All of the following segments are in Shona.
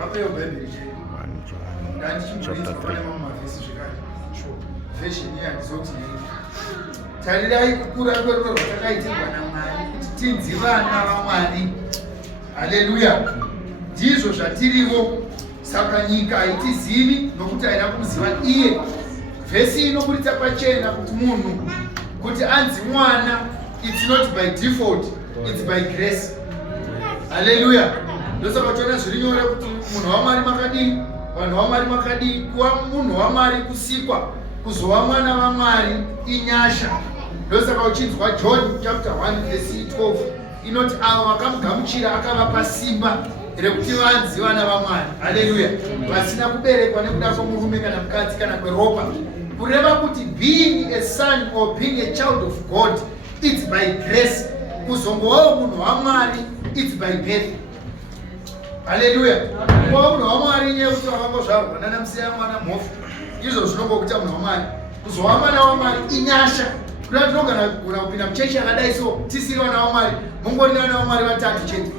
chapter 3. Tarirai kukura kwerudo rwakaitirwa naMwari kuti tidzi vana vaMwari. Haleluya. Ndizvo zvatirivo. Saka nyika haitizivi nokuti haina kumuziva iye. Vhesi inoburitsa pachena kuti munhu kuti anzi mwana, it's not by default, it's by grace. Haleluya. Ndosaka tiona zviri nyore kuti munhu waMwari makadii, vanhu vaMwari makadii, kuva munhu waMwari kusikwa, kuzova mwana vaMwari inyasha. Ndosaka uchinzwa John chapter 1 verse 12 inoti avo vakamugamuchira akavapa simba rekuti vanzi vana vaMwari. Haleluya. Vasina kuberekwa nekuda kwomurume kana mukadzi kana kweropa. Kureva kuti being a son or being a child of God, it's by grace. Kuzongovawo munhu waMwari, it's by birth. Haleluya. Kuva munhu waMwari nyekuti wakangozvarwa nanamusiya mwana mhofu, izvo zvinongokuita munhu waMwari. Kuzova mwana waMwari inyasha. Kuda tinogona kupinda muchechi yakadai so tisiri vana vaMwari, mungori vana vaMwari vatatu chete.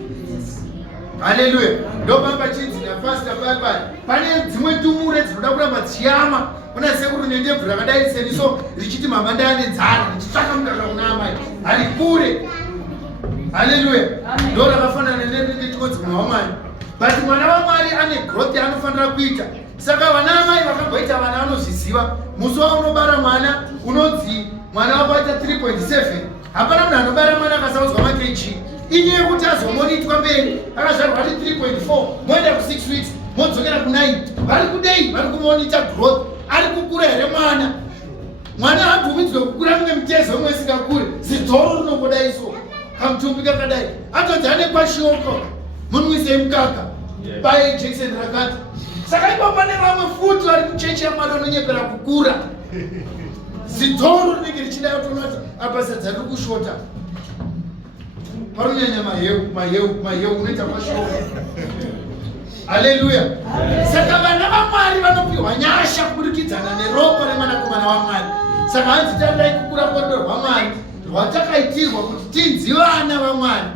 Haleluya. Ndopamba chinzi napasta paya pane dzimwe tumure dzinoda kuramba dzichiyama kuna sekuru nendebvu rakadai seniso richiti mama ndane nzara richitsvaka mukaka kuna amai hari kure. Haleluya. Ndo rakafanana nendikodzi mwana waMwari. But mwana waMwari ane growth yaanofanira kuita. Saka vana amai vakamboita vana vanozviziva. Musi waunobara mwana unodzi mwana wako aita 3.7. Hapana munhu anobara mwana akasaudzwa makeji. Inyaya yekuti azomonitwa mberi akazvarwa ari 3.4 moenda ku6 weeks modzokera ku9. Vari kudei vari kumonita growth. Ari kukura here mwana. Mwana habvumidzwe kukura mumwe mutezo umwe isikakure. Zidhoro rinongoda iso. Kamutumbi kakadai. Atodzi ane kwashoko. Munwise mukaka. Baye jekiseni rakati. Saka ipo pane vamwe futi vari kuchechi yaMwari vanonyepera kukura. Zidhoro rinenge richida kutoona kuti apa sadza riri kushota. Parunyanya maheu unoita kwashoko. Haleluya. Saka vana vaMwari vanopiwa nyasha kubudikidzana neropa remwanakomana waMwari. Saka hanzi tandai kukura kwerudo rwaMwari rwatakaitirwa kuti tinzi vana vaMwari.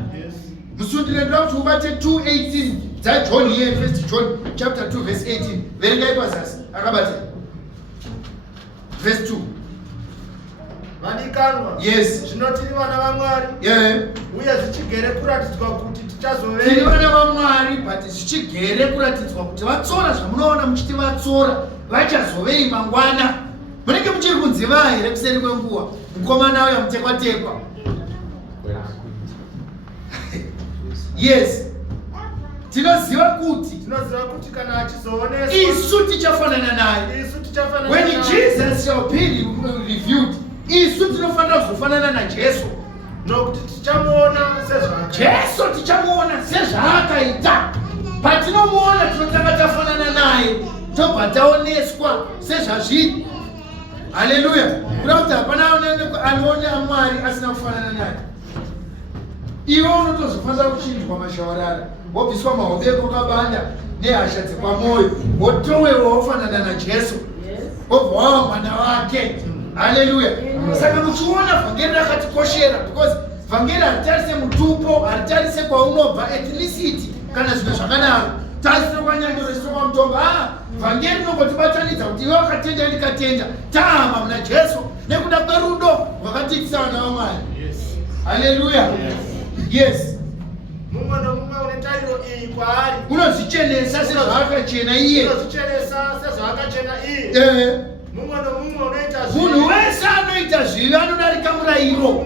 Musundire ndoda kuti ubate 2:18 dzaJohn here, 1 John chapter 2 verse 18. Verengai pazasi akabate verse 2. Vadikanwa. Yes. Zvinotiri vana vaMwari. Yeah. Uye zvichigere kuratidzwa kuti tichazove. Tiri vana vaMwari but zvichigere kuratidzwa kuti vatsora zvamunoona muchiti vatsora vachazovei mangwana. Munenge muchiri kunziva here kuseri kwenguva mukomana uya mutekwa-tekwa. Yes. Tinoziva kuti kana achizooneswa isu tichafanana naye. When Jesus shall be revealed, isu tinofanira kuzofanana naJesu. Nokuti tichamuona sezvaakaita. Jesu tichamuona sezvaakaita. Patinomuona tinotanga tafanana naye, tobva taoneswa sezvazviri. Haleluya. Kuda kuti hapana anoona Mwari asina kufanana naye. Iwe unotozofanira kuchinjwa mashawarara, wobviswa mahobeko kabanda nehasha dzepamwoyo, wotowewo wofanana naJesu, wobva wava mwana wake. Haleluya. Saka muchiona vhangeri rakatikoshera because vhangeri haritarise mutupo, haritarise kwaunobva ethnicity kana zvimwe zvakadaro. Tarisire kwanyandoro risire kwamutombo. Vhangeri rinongotibatanidza kuti iwe wakatenda ndikatenda tahama muna Jesu nekuda kwerudo rwakatiitisa vana vaMwari. Haleluya. Yes. Mumwe nomumwe une tariro iyi kwaari unozvichenesa sezvaakachena iye. Unozvichenesa sezvaakachena iye. Mumwe nomumwe unoita zvivi. Munhu wese anoita zvivi anodarika murayiro.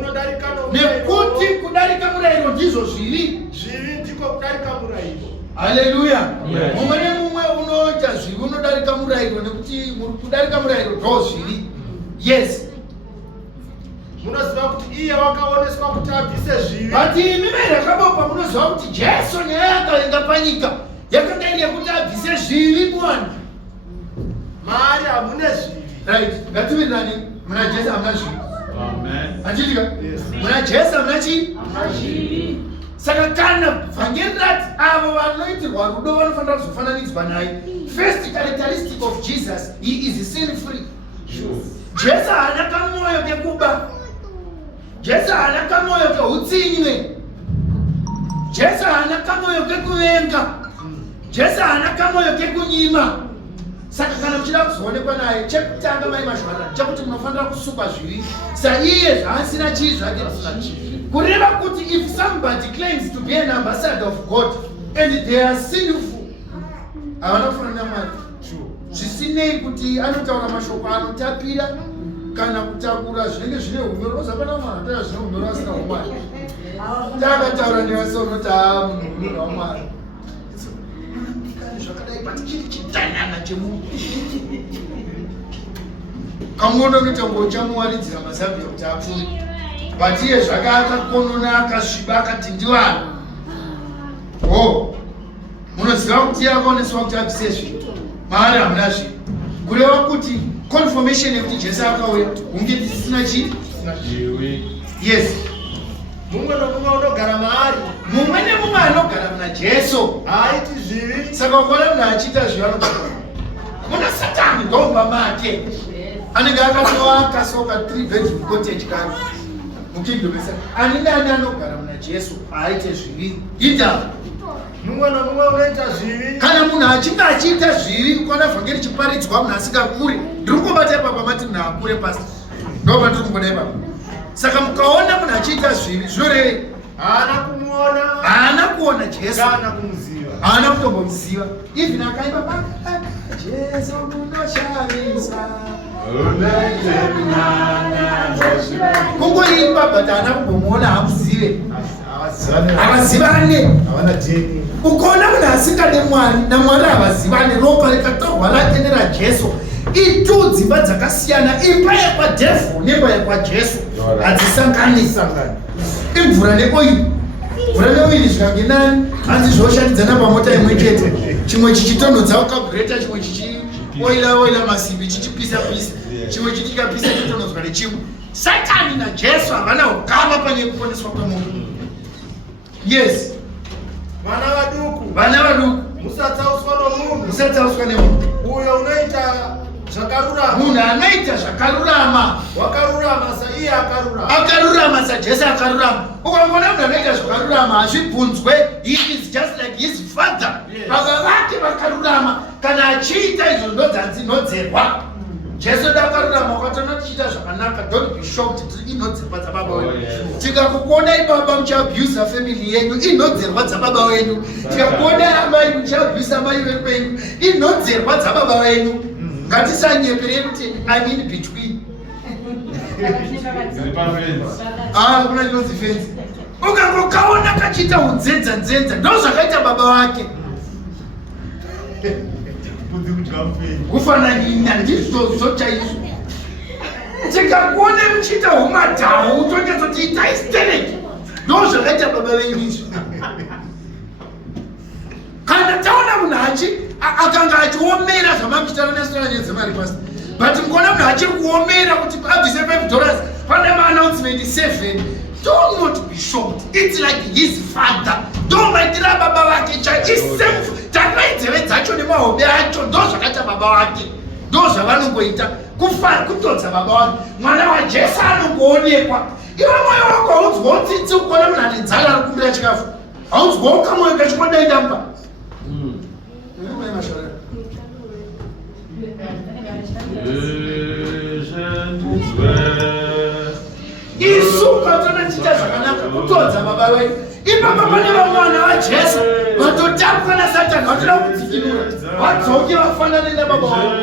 Nekuti kudarika murayiro ndizvo zvivi. Zvivi ndiko kudarika murayiro. Haleluya. Mumwe nemumwe unoita zvivi unodarika murayiro nekuti kudarika murayiro ndo zvivi. Yes. Munoziva kuti iye wakaoneswa kuti abvise zvivi. But imi rakabopa munoziva kuti Jesu nyaya yakaenga panyika yakanga iri yekuti abvise zvivi mwana. Mari hamune zvivi. Right. Ngativirirane muna Jesu hamuna zvivi. Amen. Achitika? Yes. Muna Jesu hamuna chi? Hamuna zvivi. Saka kana vhangeri rati avo vanoitirwa rudo vanofanira kuzofananidzwa naye. First characteristic of Jesus, he is sin free. Sure. Jesu haana kamwoyo kekuba. Jesu haana kamwoyo kehutsinye. Jesu haana kamwoyo kekuvenga. Jesu haana kamoyo kekunyima. Saka kana muchida kuzoonekwa naye, chekutanga mai mashwara chekuti munofanira kusukwa zviri. Saiye zvaasina chii zvake. Kureva kuti if somebody claims to be an ambassador of God and they are sinful, havana kufanana naMwari. Zvisinei kuti anotaura mashoko anotapira kana kutakura zvinenge zvine unyoro. Zapana mwana toya zvine unyoro asina umwari. Takataura nevasono munhu waMwari. Zvakadai but chiri chitanana chemunhu. Kamuono mitombo chamuwaridzira mazabhi kuti apfuure. But iye zvakakonona akasviba akati ndiwani. Oh, munoziva kuti akaoneswa kuti abvise zvinhu. Maari hamuna zvinhu. Kureva kuti confirmation yekuti Jesu akauya hunge tisina chii? Yes. Mumwe nomumwe unogara maari. Mumwe nemumwe anogara muna Jesu haaiti zvivi. Saka ukaona munhu achiita zvivi anogara muna Satani ndomba make. Anenge akatoaka soka 3 bedroom cottage kare mukingdom yesa. Ani nani anogara muna Jesu haaite zvivi? Ita mumwe nomumwe unoita zvivi. Kana munhu achinge achiita zvivi ukaona vhangeri richiparidzwa munhu asikakure, ndiri kungobata ipapa mati munhu akure pasi. Ndo patiri kungoda ipapa. Saka mukaona munhu achiita zvivi zvinorevei? Haana kumuona, haana kuona Jesu, haana kumuziva, haana kutombomuziva. Even akaimba paka Jesu munoshamisa kungoimba but haana kumbomuona, hamuzive, havazivane. Ukaona munhu asingade Mwari naMwari havazivane, ropa rikatorwa rake neraJesu itu dzimba dzakasiyana, imba yakwadhevhu nemba yakwaJesu hadzisangani. Imvura neoili, mvura neoili zvikange nani hanzi zvoshandidzana pamota imwe chete, chimwe chichitonhodza ukabureta, chimwe chichioila masimbi chichipisa pisa, chimwe chichikapisa chitonhodzwa nechimwe. Satani naJesu havana ukama panye kuponeswa kwemunhu. Yes. Vana vaduku musatsauswa nemunhu. Uyo unoita zvakarurama, munhu anoita zvakarurama, wakarurama saiye akarurama, akarurama saJesu akarurama. Ukangoona munhu anoita zvakarurama hazvibvunzwe, he is just like his father. Baba vake vakarurama, kana achiita izvo ndodzanzi inodzerwa. Jesu ndakarurama, ukatona tichiita zvakanaka, don't be shocked, inodzerwa dzababa wenyu. Tikakuona ibaba muchiabhusa family yenyu, inodzerwa dzababa wenyu. Tikakuona amai muchiabhusa amai venyu, inodzerwa dzababa venyu. Ngatisanyepere kuti I'm in between. Kuna chinonzi fence. Ukangokaona kachiita unzenza ndo zvakaita baba wake. Kufanana ndizvo chaizvo. Tikakuona muchiita humadhau tongezoti ita hysteric, ndo zvakaita baba venyu izvo. Kana taona munhu akanga achiomera zvamamuchitaura nesitona nyedzimari pasi, but mukaona munhu achiri kuomera kuti abvise $5 pane maannouncement 7, do not be shocked. It's like his father. Ndomaitira baba vake chaisemfu, takainzeve dzacho nemahobe acho, ndo zvakaita baba vake, ndo zvavanongoita kutodza baba vake. Mwana waJesu anongoonekwa. Iwe mwoyo wako haunzwawo tsitsi ukuona munhu ane nzara ari kumbira chikafu, haunzwawo kamwoyo kachikondaenda mba. Isu katona chita zvakanaka kutodza baba wedu. Ipapa pane vamwana vaJesu vatotapwa naSatani, vatoda kudzikinura, vadzoke vafanane nababa wavo.